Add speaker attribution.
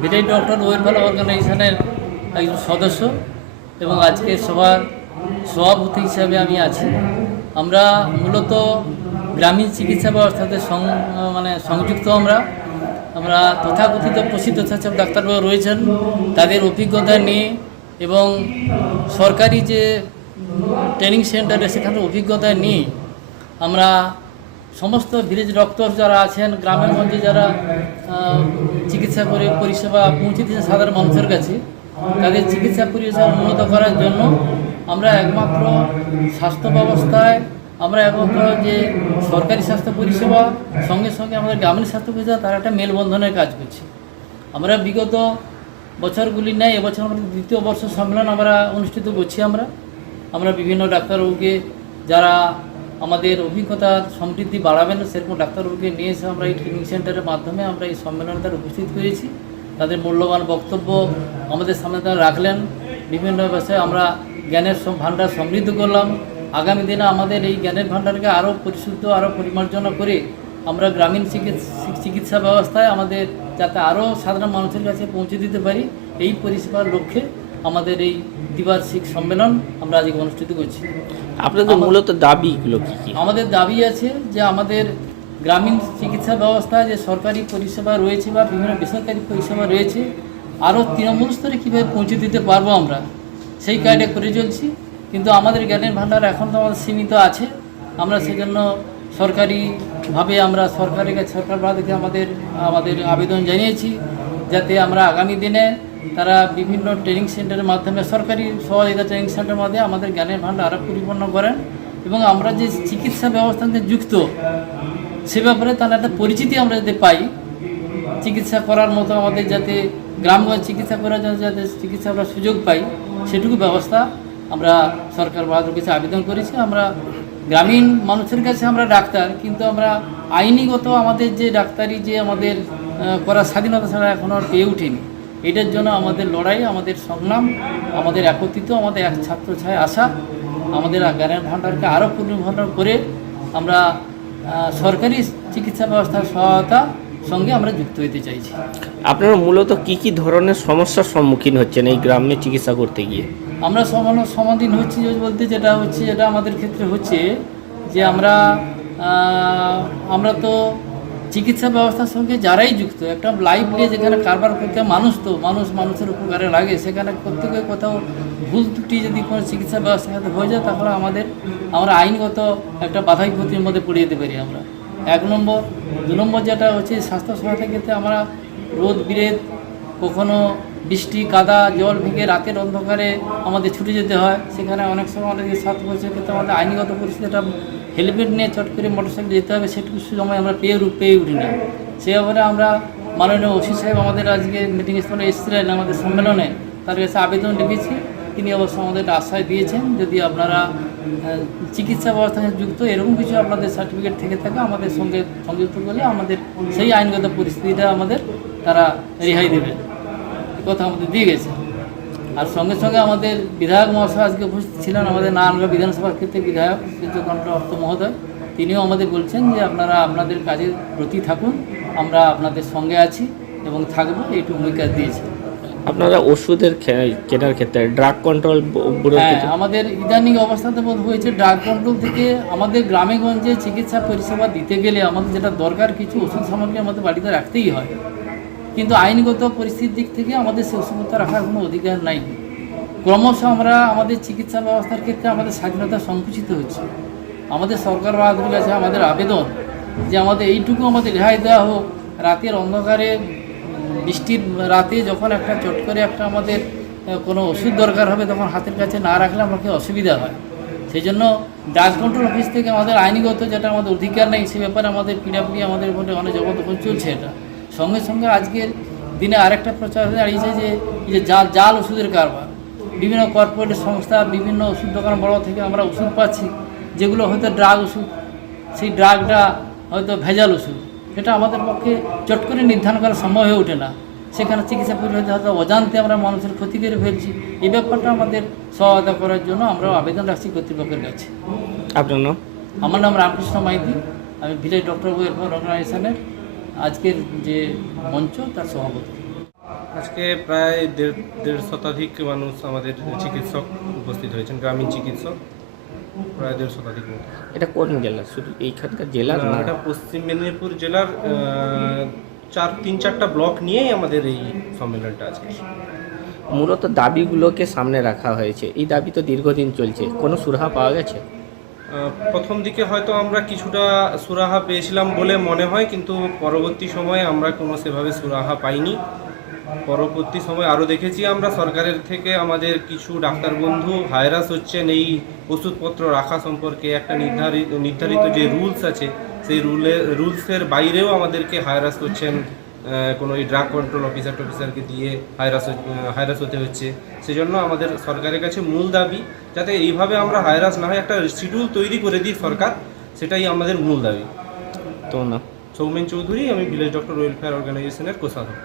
Speaker 1: Village doctor welfare অর্গানাইজেশনের একজন সদস্য এবং আজকে সবার সভাপতি হিসাবে আমি আছি। আমরা মূলত গ্রামীণ চিকিৎসা ব্যবস্থাতে মানে সংযুক্ত আমরা। আমরা তথাকথিত প্রসিদ্ধ স্বেচ্ছাসেবক ডাক্তারবাবু রয়েছেন। তাদের অভিজ্ঞতা নিয়ে এবং সরকারি যে ট্রেনিং সেন্টারে সেখানে অভিজ্ঞতা নিয়ে আমরা সমস্ত ভিলেজ ডক্টর যারা আছেন, গ্রামের মধ্যে যারা চিকিৎসা করে পরিষেবা পৌঁছে দিয়েছেন সাধারণ মানুষের কাছে, তাদের চিকিৎসা পরিষেবা উন্নত করার জন্য আমরা একমাত্র স্বাস্থ্য ব্যবস্থায় আমরা একমাত্র যে সরকারি স্বাস্থ্য পরিষেবা, সঙ্গে সঙ্গে আমাদের গ্রামীণ স্বাস্থ্য পরিষেবা, তার একটা মেলবন্ধনের কাজ করছি। আমরা বিগত বছরগুলি নেই এবছর আমাদের দ্বিতীয় বর্ষ সম্মেলন আমরা অনুষ্ঠিত করছি আমরা। আমরা বিভিন্ন ডাক্তারবাবুকে, যারা আমাদের অভিজ্ঞতা সমৃদ্ধি বাড়াবেন সেরকম ডাক্তারবাবুকে নিয়ে এসে আমরা এই ট্রেনিং সেন্টারের মাধ্যমে আমরা এই সম্মেলনে তারা উপস্থিত করেছি। তাদের মূল্যবান বক্তব্য আমাদের সামনে তারা রাখলেন। বিভিন্ন বিষয়ে আমরা জ্ঞানের ভাণ্ডার সমৃদ্ধ করলাম। আগামী দিনে আমাদের এই জ্ঞানের ভাণ্ডারকে আরও পরিশুদ্ধ, আরও পরিমার্জনা করে আমরা গ্রামীণ চিকিৎসা ব্যবস্থায় আমাদের যাতে আরও সাধারণ মানুষের কাছে পৌঁছে দিতে পারি, এই পরিষেবার লক্ষ্যে আমাদের এই দ্বিবার্ষিক সম্মেলন আমরা আজকে অনুষ্ঠিত করছি।
Speaker 2: আপনাদের মূলত দাবিগুলো কি কি?
Speaker 1: আমাদের দাবি আছে যে আমাদের গ্রামীণ চিকিৎসা ব্যবস্থায় যে সরকারি পরিষেবা রয়েছে বা বিভিন্ন বেসরকারি পরিষেবা রয়েছে আরও তৃণমূল স্তরে কীভাবে পৌঁছে দিতে পারব আমরা সেই কাজটা করে চলছি। কিন্তু আমাদের জ্ঞানের ভাণ্ডার এখন তো আমাদের সীমিত আছে। আমরা সেজন্য সরকারিভাবে আমরা সরকারের কাছে সরকার থেকে আমাদের আমাদের আবেদন জানিয়েছি যাতে আমরা আগামী দিনে তারা বিভিন্ন ট্রেনিং সেন্টারের মাধ্যমে, সরকারি সহযোগিতা ট্রেনিং সেন্টারের মাধ্যমে আমাদের জ্ঞানের ভাণ্ডার আরও পরিপূর্ণ করেন এবং আমরা যে চিকিৎসা ব্যবস্থাতে যুক্ত, সে ব্যাপারে তার একটা পরিচিতি আমরা যাতে পাই, চিকিৎসা করার মতো আমাদের যাতে গ্রামগঞ্জ চিকিৎসা করার জন্য যাতে চিকিৎসা আমরা সুযোগ পাই, সেটুকু ব্যবস্থা আমরা সরকার বাহাদুর কাছে আবেদন করেছি। আমরা গ্রামীণ মানুষের কাছে আমরা ডাক্তার, কিন্তু আমরা আইনিগত আমাদের যে ডাক্তারি যে আমাদের করার স্বাধীনতা ছাড়া এখনও আর পেয়ে উঠিনি। এটার জন্য আমাদের লড়াই আমাদের সংগ্রাম আমাদের একত্রিত আমাদের এক ছাত্র ছায় আশা আমাদের জ্ঞানের ভাণ্ডারকে আরও পূর্ণভান্ডার করে আমরা সরকারি চিকিৎসা ব্যবস্থার সহায়তা সঙ্গে আমরা যুক্ত হতে চাইছি।
Speaker 2: আপনারা মূলত কি কি ধরনের সমস্যার সম্মুখীন হচ্ছেন এই গ্রামে চিকিৎসা করতে গিয়ে?
Speaker 1: আমরা সমান সমাধীন হচ্ছি বলতে যেটা হচ্ছে যেটা আমাদের ক্ষেত্রে হচ্ছে যে আমরা আমরা তো চিকিৎসা ব্যবস্থার সঙ্গে যারাই যুক্ত, একটা লাইফ নিয়ে যেখানে কারবার করতে মানুষ তো, মানুষ মানুষের উপকারে লাগে। সেখানে প্রত্যেকে কোথাও ভুল ত্রুটি যদি কোনো চিকিৎসা ব্যবস্থার সাথে হয়ে যায়, তাহলে আমাদের, আমরা আইনগত একটা বাধাই ক্ষতির মধ্যে পড়ে যেতে পারি আমরা। এক নম্বর, দু নম্বর যেটা হচ্ছে স্বাস্থ্য সহায়তা ক্ষেত্রে আমরা রোদ বিরেত কখনো বৃষ্টি, কাদা, জল ভেঙে রাতের অন্ধকারে আমাদের ছুটে যেতে হয়। সেখানে অনেক সময় আমাদের সাত বছরের ক্ষেত্রে আমাদের আইনগত পরিস্থিতিটা হেলমেট নিয়ে চট করে মোটরসাইকেল যেতে হবে, সেটুকু সময় আমরা পেয়ে পেয়ে উঠি না। সেই ব্যাপারে আমরা মাননীয় ওসি সাহেব আমাদের আজকে মিটিং স্থলে এসেছিলেন আমাদের সম্মেলনে, তার কাছে আবেদন লিখেছি তিনি অবশ্য আমাদের আশ্বাস দিয়েছেন, যদি আপনারা চিকিৎসা ব্যবস্থার সাথে যুক্ত, এরকম কিছু আপনাদের সার্টিফিকেট থেকে থাকে, আমাদের সঙ্গে সংযুক্ত করলে আমাদের সেই আইনগত পরিস্থিতিটা আমাদের তারা রেহাই দেবে। কথা আমাদের দিয়ে গেছে। আর সঙ্গে সঙ্গে আমাদের বিধায়ক মহাশয় আজকে উপস্থিত ছিলেন আমাদের নারায়ণগড় বিধানসভার ক্ষেত্রে বিধায়ক সূর্যকান্ত অর্থ মহোদয়। তিনিও আমাদের বলছেন যে আপনারা আপনাদের কাজের প্রতি থাকুন আমরা আপনাদের সঙ্গে আছি এবং থাকব এইটুকু ভূমিকা দিয়েছি।
Speaker 2: আপনারা ওষুধের কেনার ক্ষেত্রে ড্রাগ কন্ট্রোল
Speaker 1: হ্যাঁ আমাদের ইদানিং অবস্থাতে বোধ হয়েছে ড্রাগ কন্ট্রোল থেকে আমাদের গ্রামে গঞ্জে চিকিৎসা পরিষেবা দিতে গেলে আমাদের যেটা দরকার কিছু ওষুধ সামগ্রী আমাদের বাড়িতে রাখতেই হয়। কিন্তু আইনগত পরিস্থিতির দিক থেকে আমাদের সে ওষুধপত্র রাখার কোনো অধিকার নাই। ক্রমশ আমরা আমাদের চিকিৎসা ব্যবস্থার ক্ষেত্রে আমাদের স্বাধীনতা সংকুচিত হচ্ছে। আমাদের সরকার বাহাদুরের কাছে আমাদের আবেদন যে আমাদের এইটুকু আমাদের রেহাই দেওয়া হোক। রাতের অন্ধকারে, বৃষ্টির রাতে যখন একটা চট করে একটা আমাদের কোনো ওষুধ দরকার হবে তখন হাতের কাছে না রাখলে আমাকে অসুবিধা হয়। সেই জন্য ড্রাগ কন্ট্রোল অফিস থেকে আমাদের আইনগত যেটা আমাদের অধিকার নেই, সে ব্যাপারে আমাদের পিড়াপিড়ি আমাদের মধ্যে অনেক জবরদখল চলছে এটা। সঙ্গে সঙ্গে আজকের দিনে আরেকটা প্রচার হয়ে দাঁড়িয়েছে যে যে জাল জাল ওষুধের কারবার। বিভিন্ন কর্পোরেট সংস্থা বিভিন্ন ওষুধ দোকান বড় থেকে আমরা ওষুধ পাচ্ছি যেগুলো হয়তো ড্রাগ ওষুধ সেই ড্রাগটা হয়তো ভেজাল ওষুধ। সেটা আমাদের পক্ষে চট করে নির্ধারণ করা সম্ভব হয়ে ওঠে না। সেখানে চিকিৎসা পরিষেবা হয়তো অজান্তে আমরা মানুষের ক্ষতি করে ফেলছি। এই ব্যাপারটা আমাদের সহায়তা করার জন্য আমরা আবেদন রাখছি কর্তৃপক্ষের কাছে।
Speaker 2: আপনার নাম?
Speaker 1: আমার নাম রামকৃষ্ণ মাইতি। আমি ভিলেজ ডক্টর ওয়েলফেয়ার অর্গানাইজেশনের আজকের যে মঞ্চ তার সভাপতি।
Speaker 3: আজকে প্রায় দেড় দেড় শতাধিক মানুষ আমাদের চিকিৎসক উপস্থিত হয়েছেন গ্রামীণ চিকিৎসক প্রায় দেড় শতাধিক
Speaker 2: এটা কোন জেলা? শুধু এইখানকার জেলার না?
Speaker 3: এটা পশ্চিম মেদিনীপুর জেলার চার তিন চারটা ব্লক নিয়েই আমাদের এই সম্মেলনটা আছে
Speaker 2: মূলত দাবিগুলোকে সামনে রাখা হয়েছে। এই দাবি তো দীর্ঘদিন চলছে। কোনো সুরাহা পাওয়া গেছে?
Speaker 3: প্রথম দিকে হয়তো আমরা কিছুটা সুরাহা পেয়েছিলাম বলে মনে হয়, কিন্তু পরবর্তী সময়ে আমরা কোনো সেভাবে সুরাহা পাইনি। পরবর্তী সময় আরও দেখেছি আমরা, সরকারের থেকে আমাদের কিছু ডাক্তার বন্ধু হায়রাস হচ্ছেন এই ওষুধপত্র রাখা সম্পর্কে একটা নির্ধারিত নির্ধারিত যে রুলস আছে, সেই রুলে, রুলসের বাইরেও আমাদেরকে হায়রাস করছেন কোনো এই ড্রাগ কন্ট্রোল অফিসার টফিসারকে দিয়ে হায়রাস হায়রাস হতে হচ্ছে। সেজন্য আমাদের সরকারের কাছে মূল দাবি যাতে এইভাবে আমরা হায়রাস না হয় একটা শিডিউল তৈরি করে দিই সরকার সেটাই আমাদের মূল দাবি।
Speaker 2: তো না।
Speaker 3: সৌমেন চৌধুরী আমি ভিলেজ ডক্টর ওয়েলফেয়ার অর্গানাইজেশনের কোষাধ্যক্ষ।